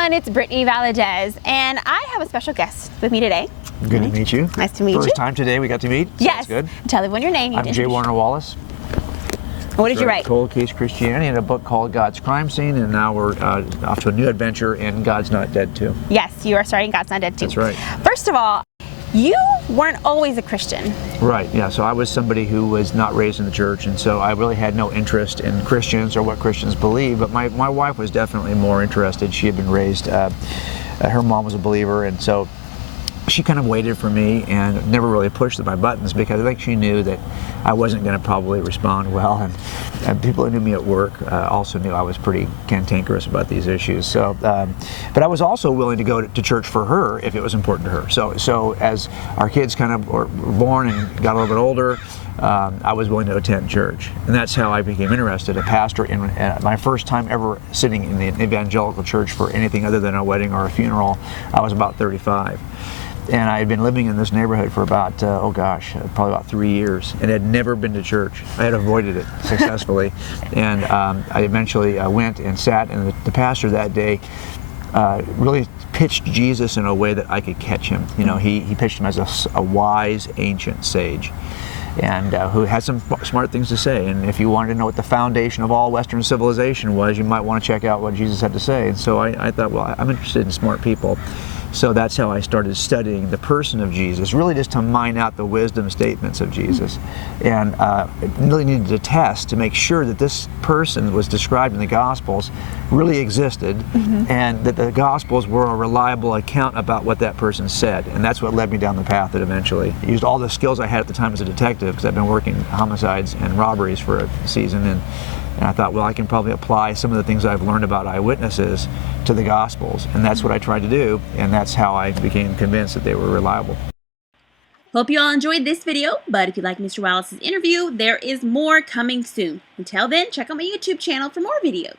everyone, it's Brittany Valadez, and I have a special guest with me today. Good to meet you. Nice to meet you. First time today we got to meet. Yes. Good. Tell everyone your name. I'm J.Warner Wallace. What did you write? Cold Case Christianity and a book called God's Crime Scene, and now we're off to a new adventure in God's Not Dead Too. Yes, you are starting God's Not Dead Too. That's right. First of all, you weren't always a Christian. Right, yeah, so I was somebody who was not raised in the church, and so I really had no interest in Christians or what Christians believe, but my wife was definitely more interested. She had been raised, her mom was a believer, and so she kind of waited for me and never really pushed my buttons because I think she knew that I wasn't going to probably respond well, and people who knew me at work also knew I was pretty cantankerous about these issues. So, but I was also willing to go to church for her if it was important to her. So as our kids kind of were born and got a little bit older, I was willing to attend church, and that's how I became interested. A pastor in my first time ever sitting in the evangelical church for anything other than a wedding or a funeral, I was about 35. And I had been living in this neighborhood for about, probably about 3 years, and had never been to church. I had avoided it successfully. And I eventually went and sat, and the pastor that day really pitched Jesus in a way that I could catch him. You know, he pitched him as a wise, ancient sage, and who had some smart things to say. And if you wanted to know what the foundation of all Western civilization was, you might want to check out what Jesus had to say. And so I thought, well, I'm interested in smart people. So that's how I started studying the person of Jesus, really just to mine out the wisdom statements of Jesus. And really needed to test to make sure that this person was described in the Gospels really existed, and that the Gospels were a reliable account about what that person said. And that's what led me down the path that eventually used all the skills I had at the time as a detective, because I've been working homicides and robberies for a season, and I thought, well, I can probably apply some of the things I've learned about eyewitnesses to the Gospels, and that's what I tried to do, and that's how I became convinced that they were reliable. Hope you all enjoyed this video, but if you like Mr. Wallace's interview, there is more coming soon. Until then, check out my YouTube channel for more videos.